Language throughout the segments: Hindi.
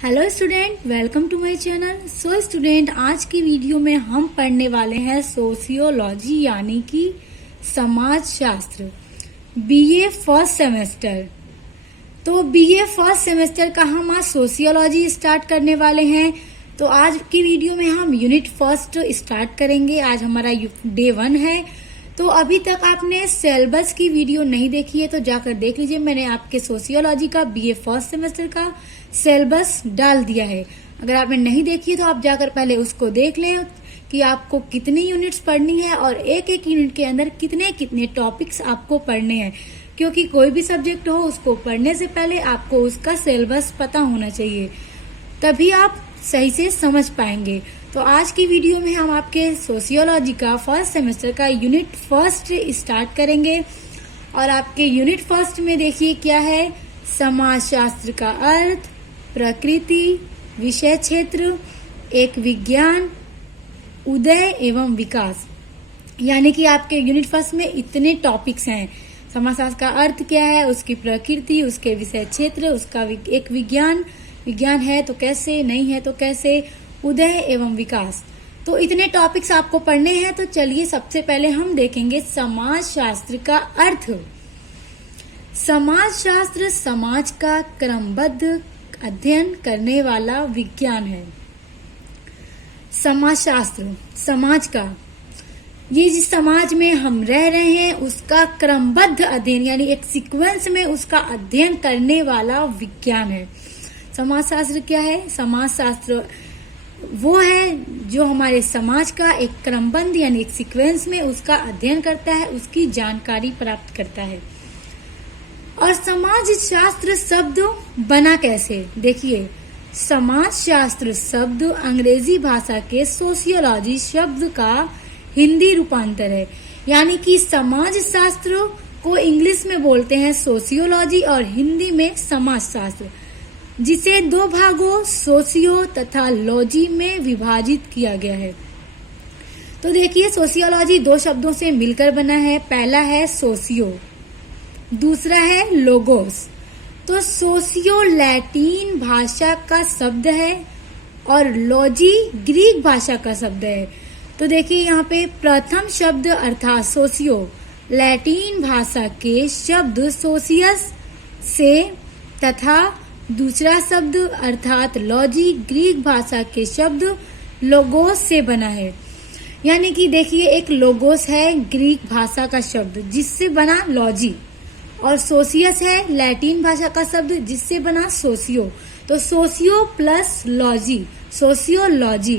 Hello student, welcome to my channel. So student, आज की वीडियो में हम पढ़ने वाले हैं सोशियोलॉजी यानी कि समाज शास्त्र, बीए फर्स्ट सेमेस्टर। तो बीए फर्स्ट सेमेस्टर का हम आज सोशियोलॉजी स्टार्ट करने वाले हैं। तो आज की वीडियो में हम यूनिट फर्स्ट स्टार्ट करेंगे। आज हमारा डे 1 है। तो अभी तक आपने सिलेबस की वीडियो नहीं देखी है तो जाकर देख लीजिए। मैंने आपके सोशियोलॉजी का बीए फर्स्ट सेमेस्टर का सिलेबस डाल दिया है। अगर आपने नहीं देखी है तो आप जाकर पहले उसको देख लें कि आपको कितनी यूनिट्स पढ़नी है और एक एक यूनिट के अंदर कितने कितने टॉपिक्स आपको पढ़ने हैं, क्योंकि कोई भी सब्जेक्ट हो उसको पढ़ने से पहले आपको उसका सिलेबस पता होना चाहिए, तभी आप सही से समझ पाएंगे। तो आज की वीडियो में हम आपके सोशियोलॉजी का फर्स्ट सेमेस्टर का यूनिट फर्स्ट स्टार्ट करेंगे। और आपके यूनिट फर्स्ट में देखिए क्या है: समाजशास्त्र का अर्थ, प्रकृति, विषय क्षेत्र, एक विज्ञान, उदय एवं विकास। यानी कि आपके यूनिट फर्स्ट में इतने टॉपिक्स हैं। समाजशास्त्र का अर्थ क्या है, उसकी प्रकृति, उसके विषय क्षेत्र, उसका एक विज्ञान है तो कैसे, नहीं है तो कैसे, उदय एवं विकास। तो इतने टॉपिक्स आपको पढ़ने हैं। तो चलिए सबसे पहले हम देखेंगे समाजशास्त्र का अर्थ। समाजशास्त्र समाज का क्रमबद्ध अध्ययन करने वाला विज्ञान है। समाजशास्त्र समाज का, ये जिस समाज में हम रह रहे हैं उसका क्रमबद्ध अध्ययन यानी एक सीक्वेंस में उसका अध्ययन करने वाला विज्ञान है। समाजशास्त्र क्या है? समाजशास्त्र वो है जो हमारे समाज का एक क्रमबद्ध यानी एक सीक्वेंस में उसका अध्ययन करता है, उसकी जानकारी प्राप्त करता है। और समाज शास्त्र शब्द बना कैसे? देखिए, समाज शास्त्र शब्द अंग्रेजी भाषा के सोशियोलॉजी शब्द का हिंदी रूपांतर है। यानी कि समाज शास्त्र को इंग्लिश में बोलते हैं सोशियोलॉजी और हिंदी में समाज शास्त्र, जिसे दो भागों सोशियो तथा लॉजी में विभाजित किया गया है। तो देखिए, सोशियोलॉजी दो शब्दों से मिलकर बना है। पहला है सोशियो, दूसरा है लोगोस। तो सोशियो लैटिन भाषा का शब्द है और लॉजी ग्रीक भाषा का शब्द है। तो देखिए यहाँ पे प्रथम शब्द अर्थात सोशियो लैटिन भाषा के शब्द सोशियस से तथा दूसरा शब्द अर्थात लॉजी ग्रीक भाषा के शब्द लोगोस से बना है। यानी कि देखिए, एक लोगोस है ग्रीक भाषा का शब्द जिससे बना लॉजी, और सोशियस है लैटिन भाषा का शब्द जिससे बना सोशियो। तो सोशियो प्लस लॉजी, सोशियोलॉजी।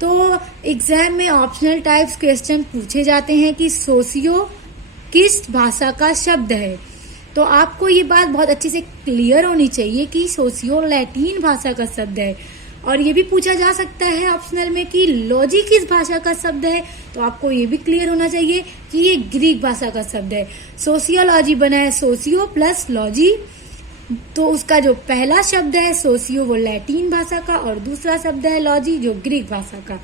तो एग्जाम में ऑप्शनल टाइप्स क्वेश्चन पूछे जाते हैं कि सोशियो किस भाषा का शब्द है। तो आपको ये बात बहुत अच्छे से क्लियर होनी चाहिए कि सोशियो लैटिन भाषा का शब्द है। और ये भी पूछा जा सकता है ऑप्शनल में कि लॉजी किस भाषा का शब्द है। तो आपको ये भी क्लियर होना चाहिए कि ये ग्रीक भाषा का शब्द है। सोशियोलॉजी बना है सोशियो प्लस लॉजी। तो उसका जो पहला शब्द है सोशियो वो लैटिन भाषा का और दूसरा शब्द है लॉजी जो ग्रीक भाषा का।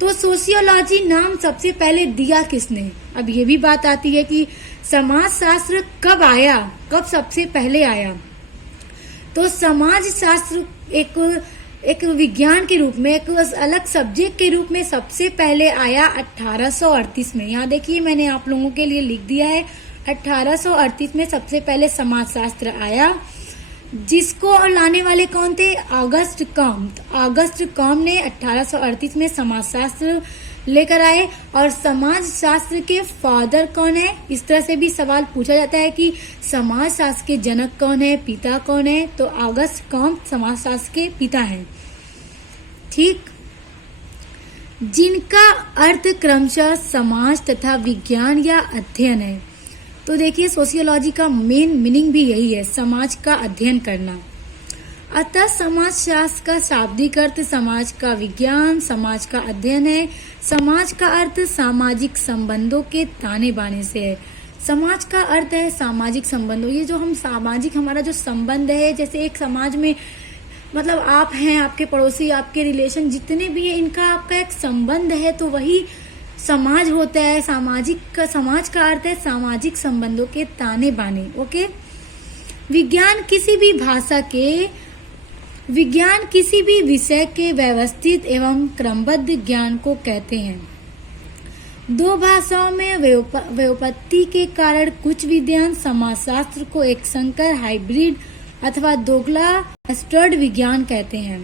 तो सोशियोलॉजी नाम सबसे पहले दिया किसने? अब ये भी बात आती है कि समाज शास्त्र कब आया, कब सबसे पहले आया। तो समाज शास्त्र एक विज्ञान के रूप में, एक अलग सब्जेक्ट के रूप में सबसे पहले आया 1838 में। यहाँ देखिए, मैंने आप लोगों के लिए लिख दिया है 1838 में सबसे पहले समाज शास्त्र आया। जिसको लाने वाले कौन थे? August Comte. ऑगस्ट कॉम्ट ने 1838 में समाज शास्त्र लेकर आए। और समाज शास्त्र के फादर कौन है? इस तरह से भी सवाल पूछा जाता है कि समाज शास्त्र के जनक कौन है, पिता कौन है? तो ऑगस्ट कॉम्ट समाज शास्त्र के पिता हैं। ठीक, जिनका अर्थ क्रमशः समाज तथा विज्ञान या अध्ययन है। तो देखिए, सोशियोलॉजी का मेन मीनिंग भी यही है, समाज का अध्ययन करना। अतः समाज शास्त्र का शाब्दिक अर्थ समाज का विज्ञान, समाज का अध्ययन है। समाज का अर्थ सामाजिक संबंधों के ताने बाने से है। समाज का अर्थ है सामाजिक संबंधों, ये जो हम सामाजिक हमारा जो संबंध है, जैसे एक समाज में मतलब आप हैं, आपके पड़ोसी, आपके रिलेशन जितने भी हैं, इनका आपका एक संबंध है, तो वही समाज होता है। समाज का अर्थ है सामाजिक संबंधों के ताने बाने। ओके, विज्ञान किसी भी भाषा के विज्ञान किसी भी विषय के व्यवस्थित एवं क्रमबद्ध ज्ञान को कहते हैं। दो भाषाओं में व्युत्पत्ति के कारण कुछ विद्वान समाजशास्त्र को एक संकर, हाइब्रिड अथवा दोगला स्टर्ड विज्ञान कहते हैं।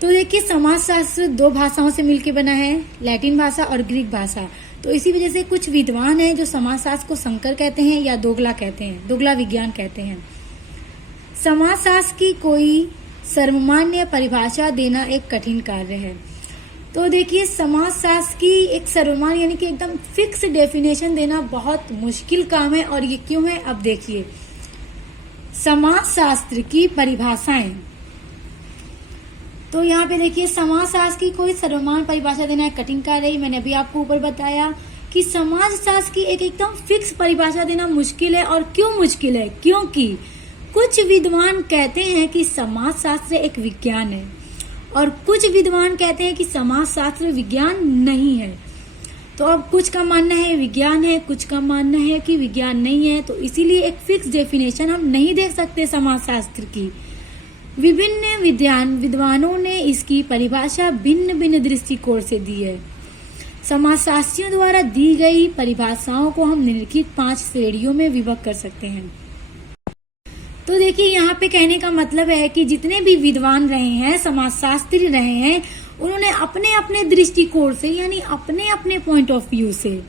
तो देखिए, समाजशास्त्र दो भाषाओं से मिलकर बना है, लैटिन भाषा और ग्रीक भाषा। तो इसी वजह से कुछ विद्वान हैं जो समाजशास्त्र को संकर कहते हैं या दोगला कहते हैं, दोगला विज्ञान कहते हैं। समाजशास्त्र की कोई सर्वमान्य परिभाषा देना एक कठिन कार्य है। तो देखिए, समाजशास्त्र की एक सर्वमान्य यानी कि एकदम फिक्स डेफिनेशन देना बहुत मुश्किल काम है। और ये क्यों है, अब देखिए। समाजशास्त्र की परिभाषाएं, तो यहाँ पे देखिए, समाजशास्त्र की कोई सर्वमान्य परिभाषा देना एक कठिन कार्य है। मैंने अभी आपको ऊपर बताया कि समाजशास्त्र की एक एकदम फिक्स परिभाषा देना मुश्किल है। और क्यों मुश्किल है, क्योंकि कुछ विद्वान कहते हैं कि समाजशास्त्र एक विज्ञान है और कुछ विद्वान कहते हैं कि समाजशास्त्र विज्ञान नहीं है। तो अब कुछ का मानना है विज्ञान है, कुछ का मानना है कि विज्ञान नहीं है। तो इसीलिए एक फिक्स डेफिनेशन हम नहीं दे सकते समाजशास्त्र की। विभिन्न विद्वानों ने इसकी परिभाषा भिन्न भिन्न दृष्टिकोण से दी है। समाजशास्त्रियों द्वारा दी गई परिभाषाओं को हम निम्नलिखित 5 श्रेणियों में विभक्त कर सकते हैं। तो देखिए, यहाँ पे कहने का मतलब है कि जितने भी विद्वान रहे हैं, समाजशास्त्री रहे हैं, उन्होंने अपने अपने दृष्टिकोण से यानी अपने अपने पॉइंट ऑफ व्यू से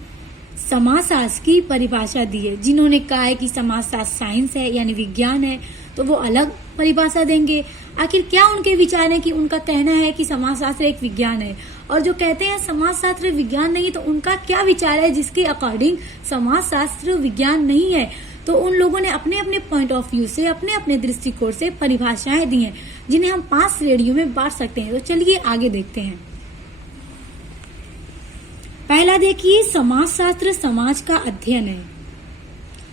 समाजशास्त्र की परिभाषा दी है। जिन्होंने कहा है कि समाजशास्त्र साइंस है यानी विज्ञान है, तो वो अलग परिभाषा देंगे। आखिर क्या उनके विचार है कि उनका कहना है कि समाजशास्त्र एक विज्ञान है, और जो कहते हैं समाजशास्त्र विज्ञान नहीं, तो उनका क्या विचार है जिसके अकॉर्डिंग समाजशास्त्र विज्ञान नहीं है। तो उन लोगों ने अपने अपने पॉइंट ऑफ व्यू से, अपने अपने दृष्टिकोण से परिभाषाएं दी हैं, जिन्हें हम 5 श्रेणियों में बांट सकते हैं। तो चलिए आगे देखते हैं। पहला देखिए, समाजशास्त्र समाज का अध्ययन है।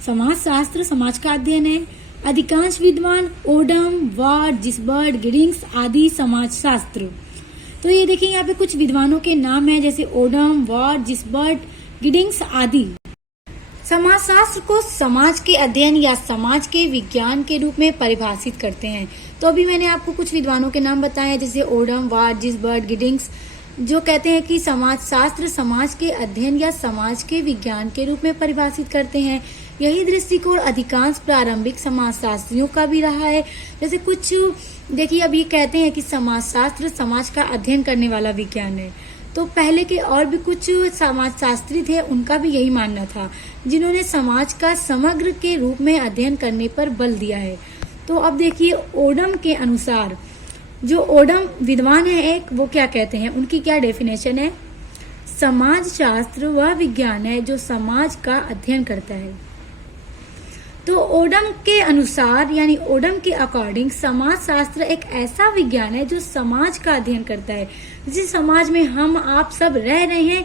समाजशास्त्र समाज का अध्ययन है। अधिकांश विद्वान ओडम, वार्ड, जिसबर्ड, गिडिंग्स आदि समाजशास्त्र। तो ये देखिए, यहाँ पे कुछ विद्वानों के नाम है, जैसे ओडम, वार्ड, जिसबर्ड, गिडिंग्स आदि। समाजशास्त्र को समाज के अध्ययन या समाज के विज्ञान के रूप में परिभाषित करते हैं। तो अभी मैंने आपको कुछ विद्वानों के नाम बताए, जैसे ओडम, वार्ड, जिसबर्ड, गिडिंग्स, जो कहते हैं कि समाजशास्त्र समाज के अध्ययन या समाज के विज्ञान के रूप में परिभाषित करते हैं। यही दृष्टिकोण अधिकांश प्रारंभिक समाजशास्त्रियों का भी रहा है। जैसे कुछ देखिए, अब ये कहते हैं कि समाजशास्त्र समाज का अध्ययन करने वाला विज्ञान है। तो पहले के और भी कुछ समाजशास्त्री थे, उनका भी यही मानना था, जिन्होंने समाज का समग्र के रूप में अध्ययन करने पर बल दिया है। तो अब देखिए, ओडम के अनुसार, जो ओडम विद्वान है एक, वो क्या कहते हैं, उनकी क्या डेफिनेशन है। समाजशास्त्र वह विज्ञान है जो समाज का अध्ययन करता है। तो ओडम के अनुसार यानी ओडम के अकॉर्डिंग समाजशास्त्र एक ऐसा विज्ञान है जो समाज का अध्ययन करता है। जिस समाज में हम आप सब रह रहे हैं,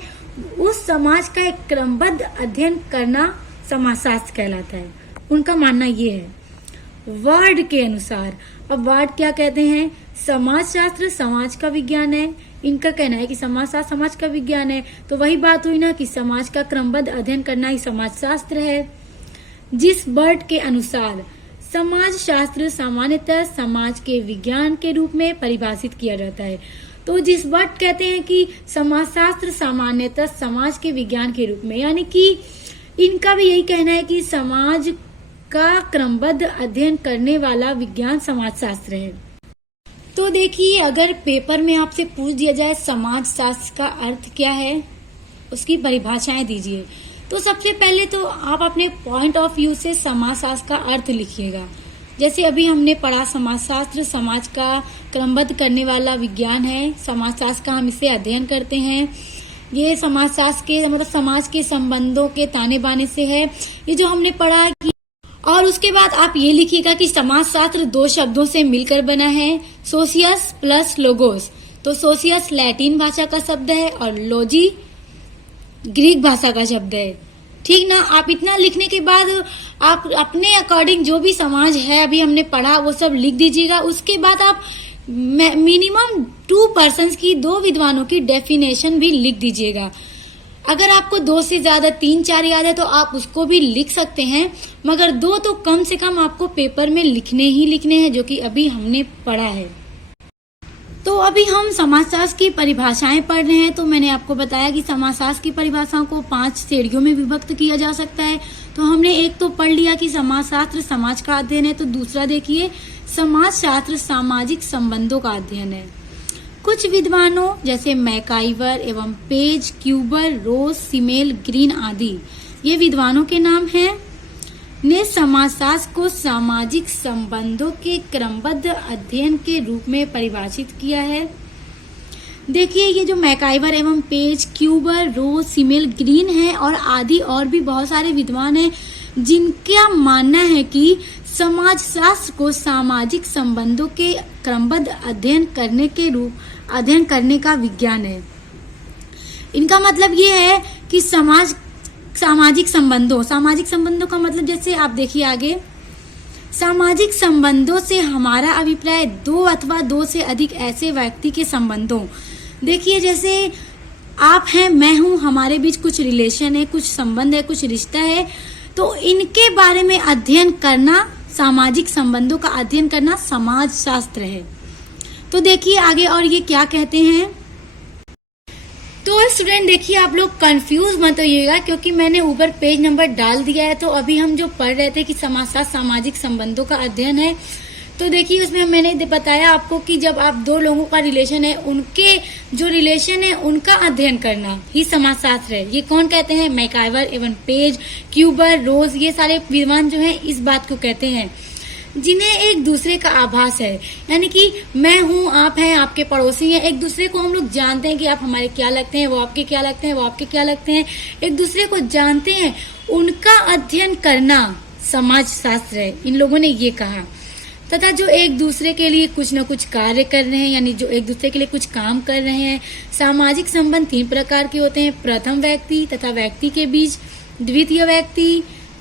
उस समाज का एक क्रमबद्ध अध्ययन करना समाजशास्त्र कहलाता है। उनका मानना ये है। वार्ड के अनुसार, अब वार्ड क्या कहते हैं, समाजशास्त्र समाज का विज्ञान है। इनका कहना है कि समाजशास्त्र समाज का विज्ञान है। तो वही बात हुई ना कि समाज का क्रमबद्ध अध्ययन करना ही समाजशास्त्र है। जिसबर्ड के अनुसार समाजशास्त्र सामान्यतः समाज के विज्ञान के रूप में परिभाषित किया जाता है। तो जिसबर्ड कहते हैं कि समाजशास्त्र सामान्यतः समाज के विज्ञान के रूप में, यानी कि इनका भी यही कहना है कि समाज का क्रमबद्ध अध्ययन करने वाला विज्ञान समाजशास्त्र है। तो देखिए, अगर पेपर में आपसे पूछ दिया जाए समाजशास्त्र का अर्थ क्या है, उसकी परिभाषाएं दीजिए, तो सबसे पहले तो आप अपने पॉइंट ऑफ व्यू से समाजशास्त्र का अर्थ लिखिएगा। जैसे अभी हमने पढ़ा, समाजशास्त्र समाज का क्रमबद्ध करने वाला विज्ञान है। समाजशास्त्र का हम इसे अध्ययन करते हैं। ये समाजशास्त्र के मतलब समाज के संबंधों के ताने बाने से है, ये जो हमने पढ़ा कि। और उसके बाद आप ये लिखिएगा कि समाजशास्त्र 2 शब्दों से मिलकर बना है, सोशियस प्लस लोगोस। तो सोशियस लैटिन भाषा का शब्द है और लोजी ग्रीक भाषा का शब्द है। ठीक ना। आप इतना लिखने के बाद आप अपने अकॉर्डिंग जो भी समाज है अभी हमने पढ़ा वो सब लिख दीजिएगा। उसके बाद आप मिनिमम 2 पर्सन्स की, 2 विद्वानों की डेफिनेशन भी लिख दीजिएगा। अगर आपको 2 से ज्यादा 3-4 याद है तो आप उसको भी लिख सकते हैं, मगर 2 तो कम से कम आपको पेपर में लिखने ही लिखने हैं, जो कि अभी हमने पढ़ा है। तो अभी हम समाजशास्त्र की परिभाषाएं पढ़ रहे हैं। तो मैंने आपको बताया कि समाजशास्त्र की परिभाषाओं को 5 श्रेणियों में विभक्त किया जा सकता है। तो हमने एक तो पढ़ लिया कि समाजशास्त्र समाज का अध्ययन है, तो दूसरा देखिए समाजशास्त्र सामाजिक संबंधों का अध्ययन है। कुछ विद्वानों जैसे मैकाइवर एवं पेज, क्यूबर, रोज, सिमेल, ग्रीन आदि, ये विद्वानों के नाम हैं, ने समाजशास्त्र को सामाजिक संबंधों के क्रमबद्ध अध्ययन के रूप में परिभाषित किया है। देखिए ये जो मैकाइवर एवं पेज, क्यूबर, रोज, सिमेल, ग्रीन है और आदि और भी बहुत सारे विद्वान हैं जिनका मानना है कि समाजशास्त्र को सामाजिक संबंधों के क्रमबद्ध अध्ययन करने का विज्ञान है। इनका मतलब ये है कि सामाजिक संबंधों का मतलब जैसे आप देखिए आगे, सामाजिक संबंधों से हमारा अभिप्राय 2 अथवा 2 से अधिक ऐसे व्यक्ति के संबंधों, देखिए जैसे आप हैं, मैं हूं, हमारे बीच कुछ रिलेशन है, कुछ संबंध है, कुछ रिश्ता है, तो इनके बारे में अध्ययन करना, सामाजिक संबंधों का अध्ययन करना समाजशास्त्र है। तो देखिए आगे और ये क्या कहते हैं। तो स्टूडेंट देखिए आप लोग कंफ्यूज मत होइएगा, क्योंकि मैंने ऊपर पेज नंबर डाल दिया है। तो अभी हम जो पढ़ रहे थे कि समाजशास्त्र सामाजिक संबंधों का अध्ययन है, तो देखिए उसमें मैंने बताया आपको कि जब आप 2 लोगों का रिलेशन है, उनके जो रिलेशन है उनका अध्ययन करना ही समाजशास्त्र है। ये कौन कहते हैं? मैकाइवर एवं पेज, क्यूबर, रोज, ये सारे विद्वान जो हैं इस बात को कहते हैं, जिन्हें एक दूसरे का आभास है, यानी कि मैं हूँ, आप हैं, आपके पड़ोसी हैं, एक दूसरे को हम लोग जानते हैं कि आप हमारे क्या लगते हैं, वो आपके क्या लगते हैं, वो आपके क्या लगते हैं, एक दूसरे को जानते हैं, उनका अध्ययन करना समाजशास्त्र है, इन लोगों ने ये कहा। तथा जो एक दूसरे के लिए कुछ न कुछ कार्य कर रहे हैं, यानी जो एक दूसरे के लिए कुछ काम कर रहे हैं। सामाजिक संबंध 3 प्रकार के होते हैं, प्रथम व्यक्ति तथा व्यक्ति के बीच, द्वितीय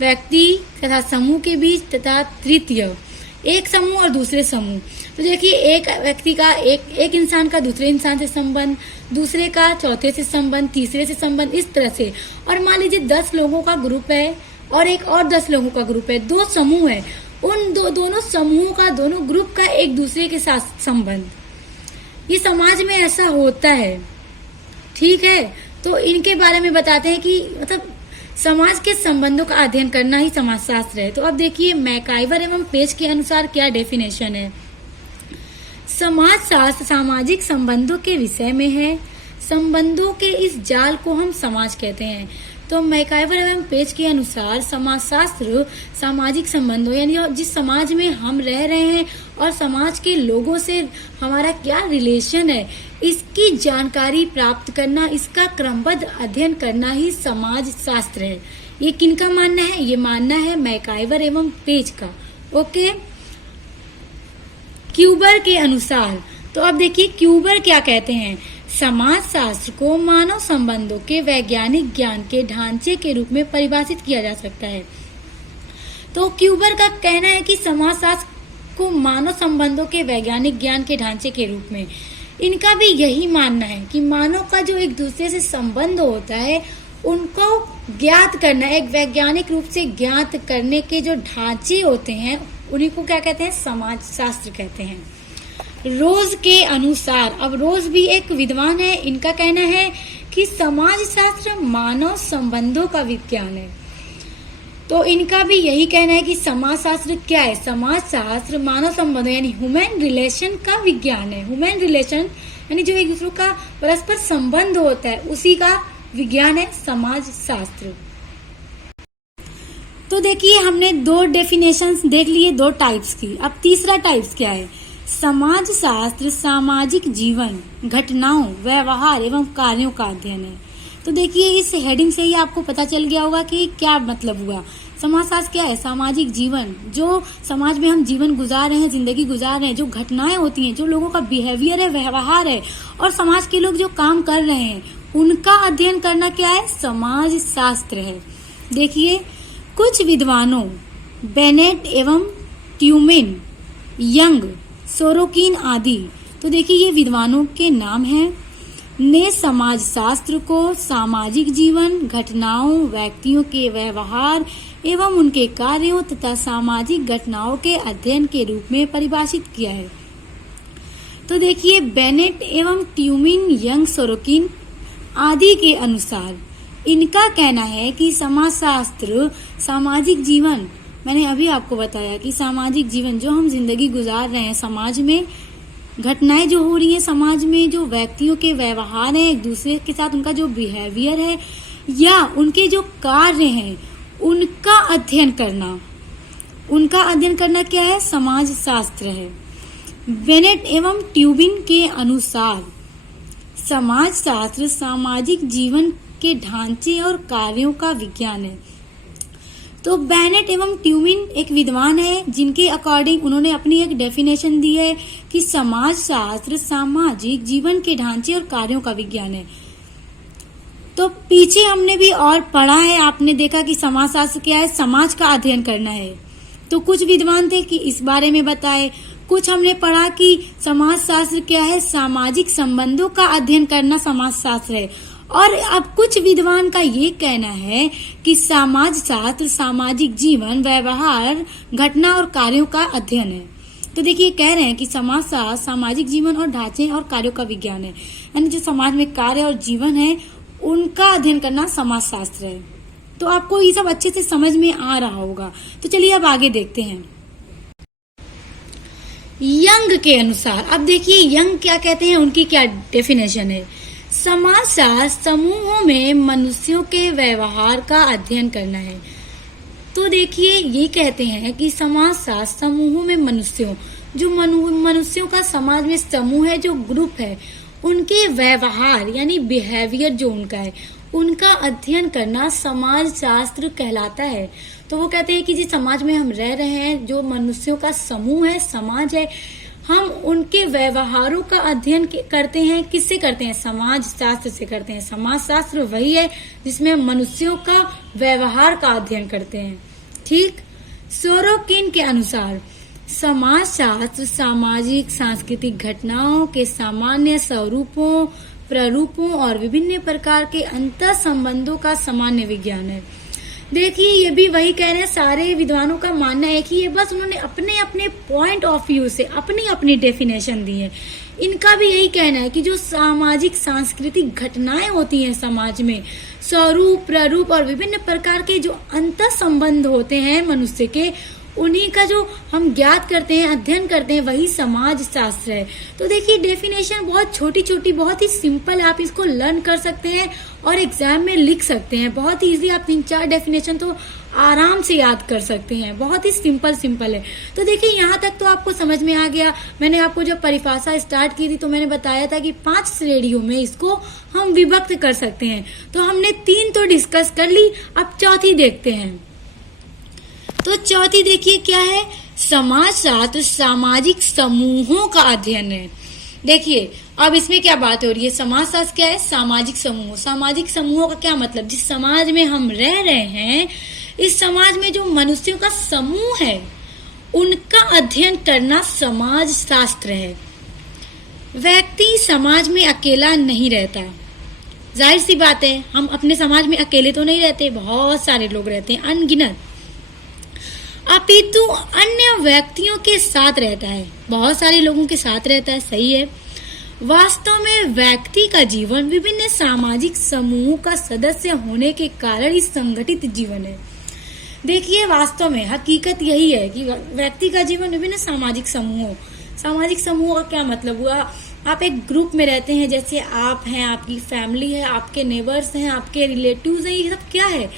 व्यक्ति तथा समूह के बीच, तथा तृतीय एक समूह और दूसरे समूह। तो देखिए एक व्यक्ति का एक इंसान का दूसरे इंसान से संबंध, दूसरे का चौथे से संबंध, तीसरे से संबंध, इस तरह से। और मान लीजिए 10 लोगों का ग्रुप है और एक और 10 लोगों का ग्रुप है, 2 समूह है, उन दोनों समूहों का, दोनों ग्रुप का एक दूसरे के साथ संबंध, ये समाज में ऐसा होता है, ठीक है। तो इनके बारे में बताते हैं कि मतलब समाज के संबंधों का अध्ययन करना ही समाजशास्त्र है। तो अब देखिए मैकाइवर एवं पेज के अनुसार क्या डेफिनेशन है। समाजशास्त्र सामाजिक संबंधों के विषय में है, संबंधों के इस जाल को हम समाज कहते हैं। तो मैकाइवर एवं पेज के अनुसार समाजशास्त्र सामाजिक संबंधों, यानी जिस समाज में हम रह रहे हैं और समाज के लोगों से हमारा क्या रिलेशन है, इसकी जानकारी प्राप्त करना, इसका क्रमबद्ध अध्ययन करना ही समाजशास्त्र है। ये किनका मानना है? ये मानना है मैकाइवर एवं पेज का। ओके। क्यूबर के अनुसार, तो अब देखिए क्यूबर क्या कहते हैं। समाजशास्त्र को मानव संबंधों के वैज्ञानिक ज्ञान के ढांचे के रूप में परिभाषित किया जा सकता है। तो क्यूबर का कहना है कि समाजशास्त्र को मानव संबंधों के वैज्ञानिक ज्ञान के ढांचे के रूप में, इनका भी यही मानना है कि मानव का जो एक दूसरे से संबंध होता है उनको ज्ञात करना, एक वैज्ञानिक रूप से ज्ञात करने के जो ढांचे होते हैं उन्हीं को क्या कहते हैं? समाजशास्त्र कहते हैं। रोज के अनुसार, अब रोज भी एक विद्वान है, इनका कहना है कि समाजशास्त्र मानव संबंधों का विज्ञान है। तो इनका भी यही कहना है कि समाजशास्त्र क्या है? समाजशास्त्र मानव संबंधों यानी ह्यूमन रिलेशन का विज्ञान है। ह्यूमन रिलेशन यानी जो एक दूसरे का परस्पर संबंध होता है उसी का विज्ञान है समाजशास्त्र। तो देखिए हमने 2 डेफिनेशंस देख लिए, 2 टाइप्स की। अब तीसरा टाइप्स क्या है? समाजशास्त्र सामाजिक जीवन, घटनाओं, व्यवहार एवं कार्यों का अध्ययन है। तो देखिए इस हेडिंग से ही आपको पता चल गया होगा कि क्या मतलब हुआ। समाजशास्त्र क्या है? सामाजिक जीवन, जो समाज में हम जीवन गुजार रहे हैं, जिंदगी गुजार रहे हैं, जो घटनाएं होती हैं, जो लोगों का बिहेवियर है, व्यवहार है, और समाज के लोग जो काम कर रहे हैं उनका अध्ययन करना क्या है? समाजशास्त्र है। देखिए कुछ विद्वानों बेनेट एवं ट्यूमेन, यंग, सोरोकिन आदि, तो देखिए ये विद्वानों के नाम हैं। ने समाज शास्त्र को सामाजिक जीवन, घटनाओं, व्यक्तियों के व्यवहार एवं उनके कार्यों तथा सामाजिक घटनाओं के अध्ययन के रूप में परिभाषित किया है। तो देखिए, बेनेट एवं ट्यूमिन, यंग, सोरोकिन आदि के अनुसार इनका कहना है कि समाजशास्त्र सामाजिक जीवन, मैंने अभी आपको बताया कि सामाजिक जीवन जो हम जिंदगी गुजार रहे हैं, समाज में घटनाएं जो हो रही हैं, समाज में जो व्यक्तियों के व्यवहार हैं एक दूसरे के साथ, उनका जो बिहेवियर है या उनके जो कार्य हैं उनका अध्ययन करना क्या है? समाज शास्त्र है। बेनेट एवं ट्यूबिन के अनुसार समाज शास्त्र सामाजिक जीवन के ढांचे और कार्यों का विज्ञान है। तो बेनेट एवं ट्यूबिन एक विद्वान है जिनके अकॉर्डिंग उन्होंने अपनी एक डेफिनेशन दी है कि समाज शास्त्र सामाजिक जीवन के ढांचे और कार्यों का विज्ञान है। तो पीछे हमने भी और पढ़ा है, आपने देखा कि समाज शास्त्र क्या है? समाज का अध्ययन करना है। तो कुछ विद्वान थे कि इस बारे में बताए, कुछ हमने पढ़ा कि समाज शास्त्र क्या है? सामाजिक संबंधों का अध्ययन करना समाज शास्त्र है। और अब कुछ विद्वान का ये कहना है कि समाज शास्त्र सामाजिक जीवन, व्यवहार, घटना और कार्यों का अध्ययन है। तो देखिए, कह रहे हैं कि समाज शास्त्र सामाजिक जीवन और ढांचे और कार्यों का विज्ञान है, यानी जो समाज में कार्य और जीवन है उनका अध्ययन करना समाज शास्त्र है। तो आपको ये सब अच्छे से समझ में आ रहा होगा। तो चलिए अब आगे देखते हैं। यंग के अनुसार, अब देखिए यंग क्या कहते हैं, उनकी क्या डेफिनेशन है? समाजशास्त्र समूहों में मनुष्यों के व्यवहार का अध्ययन करना है। तो देखिए, ये कहते हैं कि समाजशास्त्र समूहों में मनुष्यों का समाज में समूह है, जो ग्रुप है, उनके व्यवहार यानी बिहेवियर जो उनका है, उनका अध्ययन करना समाज शास्त्र कहलाता है। तो वो कहते हैं कि जिस समाज में हम रह रहे हैं, जो मनुष्यों का समूह है, समाज है, हम उनके व्यवहारों का अध्ययन करते हैं। किससे करते हैं? समाज शास्त्र से करते हैं। समाज शास्त्र वही है जिसमें हम मनुष्यों का व्यवहार का अध्ययन करते हैं। ठीक। सोरोकिन के अनुसार समाज शास्त्र सामाजिक सांस्कृतिक घटनाओं के सामान्य स्वरूपों, प्ररूपों और विभिन्न प्रकार के अंतर संबंधों का सामान्य विज्ञान है। देखिए, ये भी वही कह रहे हैं, सारे विद्वानों का मानना है कि ये बस उन्होंने अपने अपने पॉइंट ऑफ व्यू से अपनी अपनी डेफिनेशन दी है। इनका भी यही कहना है कि जो सामाजिक सांस्कृतिक घटनाएं होती हैं समाज में, स्वरूप, प्ररूप और विभिन्न प्रकार के जो अंतर संबंध होते हैं मनुष्य के, उन्हीं का जो हम ज्ञात करते हैं, अध्ययन करते हैं, वही समाज शास्त्र है। तो देखिए, डेफिनेशन बहुत छोटी छोटी, बहुत ही सिंपल है, आप इसको लर्न कर सकते हैं और एग्जाम में लिख सकते हैं। बहुत ही इजी, आप 3-4 डेफिनेशन तो आराम से याद कर सकते हैं। बहुत ही सिंपल है। तो देखिए, यहाँ तक तो आपको समझ में आ गया। मैंने आपको जब परिभाषा स्टार्ट की थी तो मैंने बताया था कि 5 श्रेणियों में इसको हम विभक्त कर सकते हैं। तो हमने 3 तो डिस्कस कर ली, अब चौथी देखते हैं। तो चौथी देखिए क्या है? समाजशास्त्र सामाजिक समूहों का अध्ययन है। देखिए, अब इसमें क्या बात हो रही है? समाजशास्त्र क्या है? सामाजिक समूह। सामाजिक समूहों का क्या मतलब? जिस समाज में हम रह रहे हैं, इस समाज में जो मनुष्यों का समूह है, उनका अध्ययन करना समाज शास्त्र है। व्यक्ति समाज में अकेला नहीं रहता। जाहिर सी बात है, हम अपने समाज में अकेले तो नहीं रहते, बहुत सारे लोग रहते हैं, अनगिनत, अपितु अन्य व्यक्तियों के साथ रहता है, बहुत सारे लोगों के साथ रहता है। सही है। वास्तव में व्यक्ति का जीवन विभिन्न सामाजिक समूह का सदस्य होने के कारण ही संगठित जीवन है। देखिए, वास्तव में हकीकत यही है कि व्यक्ति का जीवन विभिन्न सामाजिक समूहों का क्या मतलब हुआ? आप एक ग्रुप में रहते हैं, जैसे आप हैं, आपकी फैमिली है, आपके नेबर्स हैं, आपके रिलेटिव्स हैं, ये सब क्या है?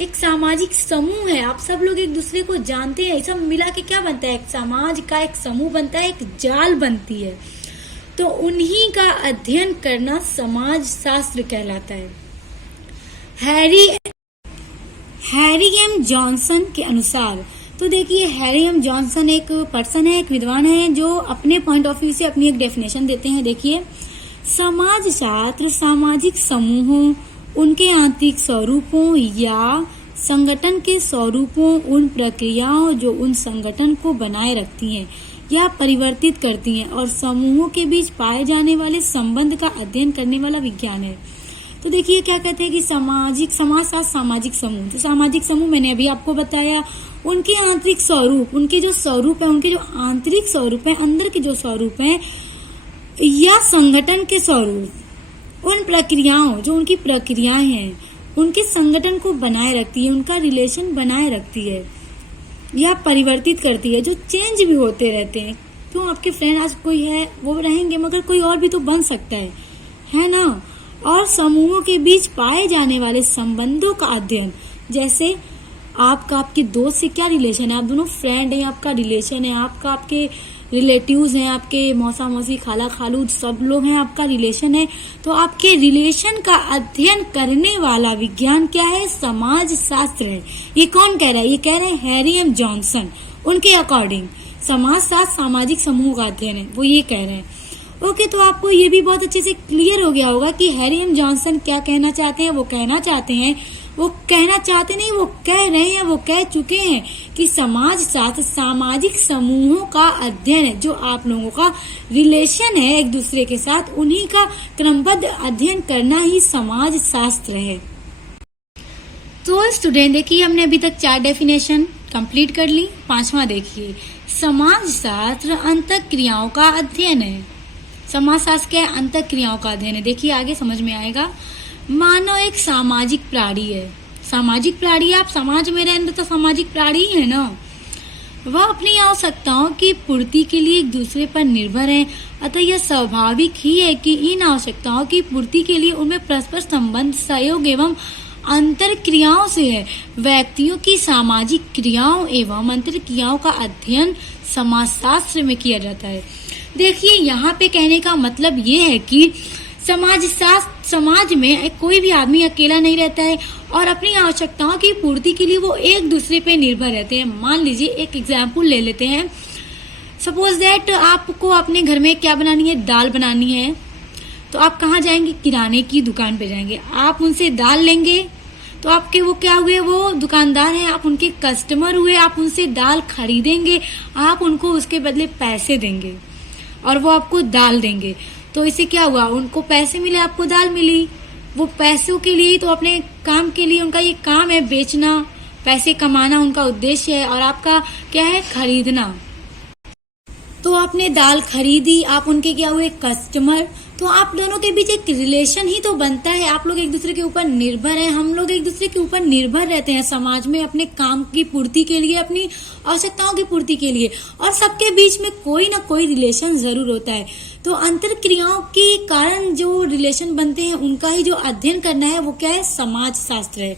एक सामाजिक समूह है। आप सब लोग एक दूसरे को जानते हैं, सब मिला के क्या बनता है? एक समाज का एक समूह बनता है, एक जाल बनती है। तो उन्हीं का अध्ययन करना समाज शास्त्र कहलाता है। हैरी एम जॉनसन के अनुसार, तो देखिए, हैरी एम जॉनसन एक पर्सन है, एक विद्वान है, जो अपने पॉइंट ऑफ व्यू से अपनी एक डेफिनेशन देते हैं। देखिए, समाज शास्त्र सामाजिक समूहों, उनके आंतरिक स्वरूपों या संगठन के स्वरूपों, उन प्रक्रियाओं जो उन संगठन को बनाए रखती हैं या परिवर्तित करती हैं और समूहों के बीच पाए जाने वाले संबंध का अध्ययन करने वाला विज्ञान है। तो देखिए क्या कहते हैं कि समाजशास्त्र सामाजिक समूह। तो सामाजिक समूह मैंने अभी आपको बताया, उनके आंतरिक स्वरूप, उनके जो स्वरूप है, उनके जो आंतरिक स्वरूप है, अंदर के जो स्वरूप है या संगठन के स्वरूप, उन प्रक्रियाओं, जो उनकी प्रक्रियाएं हैं, उनके संगठन को बनाए रखती है, उनका रिलेशन बनाए रखती है या परिवर्तित करती है, जो चेंज भी होते रहते हैं। क्यों, आपके फ्रेंड आज कोई है वो रहेंगे, मगर कोई और भी तो बन सकता है ना। और समूहों के बीच पाए जाने वाले संबंधों का अध्ययन, जैसे आपके दोस्त से क्या रिलेशन है, आप दोनों फ्रेंड हैं, आपका रिलेशन है, आपके रिलेटिव्स हैं, आपके मौसा मौसी, खाला खालू, सब लोग हैं, आपका रिलेशन है। तो आपके रिलेशन का अध्ययन करने वाला विज्ञान क्या है, समाज शास्त्र है। ये कौन कह रहा है, ये कह रहे हैं हैरी एम जॉनसन। उनके अकॉर्डिंग समाज शास्त्र सामाजिक समूह का अध्ययन है, वो ये कह रहे हैं। ओके, तो आपको ये भी बहुत अच्छे से क्लियर हो गया होगा कि हैरी एम जॉनसन क्या कहना चाहते हैं। वो कहना चाहते नहीं, वो कह रहे हैं, वो कह चुके हैं कि समाज शास्त्र सामाजिक समूहों का अध्ययन है, जो आप लोगों का रिलेशन है एक दूसरे के साथ, उन्हीं का क्रमबद्ध अध्ययन करना ही समाज शास्त्र है। तो स्टूडेंट देखिए, हमने अभी तक 4 डेफिनेशन कंप्लीट कर ली। 5वां देखिए, समाज शास्त्र अंतःक्रियाओं का अध्ययन है। समाज शास्त्र क्या है, अंतःक्रियाओं का अध्ययन है। देखिए आगे समझ में आएगा। मानव एक सामाजिक प्राणी है। सामाजिक प्राणी, आप समाज में रहेंगे तो सामाजिक प्राणी ही है ना। वह अपनी आवश्यकताओं की पूर्ति के लिए एक दूसरे पर निर्भर है, अतः यह स्वाभाविक ही है कि इन आवश्यकताओं की पूर्ति के लिए उनमें परस्पर संबंध, सहयोग एवं अंतर क्रियाओं से है। व्यक्तियों की सामाजिक क्रियाओं एवं अंतर क्रियाओं का अध्ययन समाजशास्त्र में किया जाता है। देखिए यहाँ पे कहने का मतलब ये है कि समाज में कोई भी आदमी अकेला नहीं रहता है और अपनी आवश्यकताओं की पूर्ति के लिए वो एक दूसरे पे निर्भर रहते हैं। मान लीजिए एक एग्जाम्पल ले लेते हैं। सपोज दैट आपको अपने घर में क्या बनानी है, दाल बनानी है, तो आप कहाँ जाएंगे, किराने की दुकान पे जाएंगे। आप उनसे दाल लेंगे तो आपके वो क्या हुए, वो दुकानदार हैं, आप उनके कस्टमर हुए, आप उनसे दाल खरीदेंगे, आप उनको उसके बदले पैसे देंगे और वो आपको दाल देंगे। तो इससे क्या हुआ, उनको पैसे मिले, आपको दाल मिली। वो पैसों के लिए, तो अपने काम के लिए, उनका ये काम है बेचना, पैसे कमाना उनका उद्देश्य है, और आपका क्या है, खरीदना। तो आपने दाल खरीदी, आप उनके क्या हुए, कस्टमर। तो आप दोनों के बीच एक रिलेशन ही तो बनता है। आप लोग एक दूसरे के ऊपर निर्भर हैं, हम लोग एक दूसरे के ऊपर निर्भर रहते हैं समाज में, अपने काम की पूर्ति के लिए, अपनी आवश्यकताओं की पूर्ति के लिए, और सबके बीच में कोई ना कोई रिलेशन जरूर होता है। तो अंतर क्रियाओं के कारण जो रिलेशन बनते हैं, उनका ही जो अध्ययन करना है, वो क्या है, समाज शास्त्र है।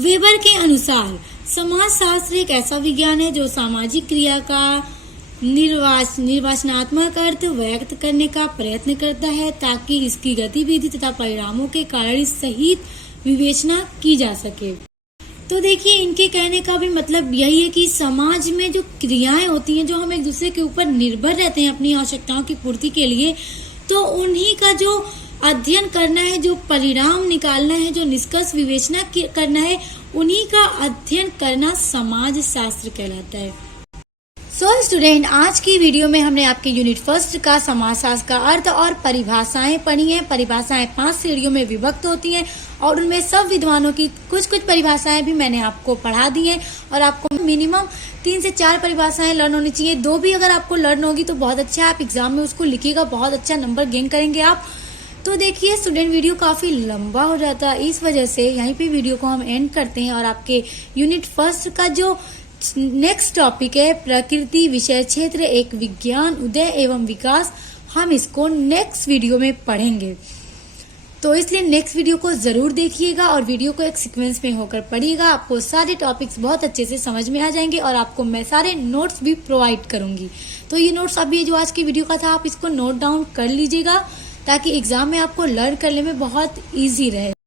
वेबर के अनुसार समाज शास्त्र एक ऐसा विज्ञान है जो सामाजिक क्रिया का निर्वाचनात्मक अर्थ व्यक्त करने का प्रयत्न करता है, ताकि इसकी गतिविधि तथा परिणामों के कारण सहित विवेचना की जा सके। तो देखिए इनके कहने का भी मतलब यही है कि समाज में जो क्रियाएं होती हैं, जो हम एक दूसरे के ऊपर निर्भर रहते हैं अपनी आवश्यकताओं की पूर्ति के लिए, तो उन्हीं का जो अध्ययन करना है, जो परिणाम निकालना है, जो निष्कर्ष विवेचना करना है, उन्हीं का अध्ययन करना समाज शास्त्र कहलाता है। सो स्टूडेंट, आज की वीडियो में हमने आपके यूनिट 1 का समाजशास्त्र का अर्थ और परिभाषाएं पढ़ी हैं। परिभाषाएं 5 श्रेणियों में विभक्त होती हैं और उनमें सब विद्वानों की कुछ परिभाषाएं भी मैंने आपको पढ़ा दी हैं, और आपको मिनिमम 3 से 4 परिभाषाएं लर्न होनी चाहिए। 2 भी अगर आपको लर्न होगी तो बहुत अच्छा, आप एग्जाम में उसको लिखिएगा, बहुत अच्छा नंबर गेन करेंगे आप। तो देखिए स्टूडेंट, वीडियो काफी लंबा हो जाता है, इस वजह से यहीं पे वीडियो को हम एंड करते हैं, और आपके यूनिट 1 का जो नेक्स्ट टॉपिक है प्रकृति विषय क्षेत्र एक विज्ञान उदय एवं विकास, हम इसको नेक्स्ट वीडियो में पढ़ेंगे। तो इसलिए नेक्स्ट वीडियो को जरूर देखिएगा और वीडियो को एक सीक्वेंस में होकर पढ़िएगा। आपको सारे टॉपिक्स बहुत अच्छे से समझ में आ जाएंगे और आपको मैं सारे नोट्स भी प्रोवाइड करूंगी। तो ये नोट्स अभी जो आज की वीडियो का था, आप इसको नोट डाउन कर लीजिएगा ताकि एग्जाम में आपको लर्न करने में बहुत ईजी रहे।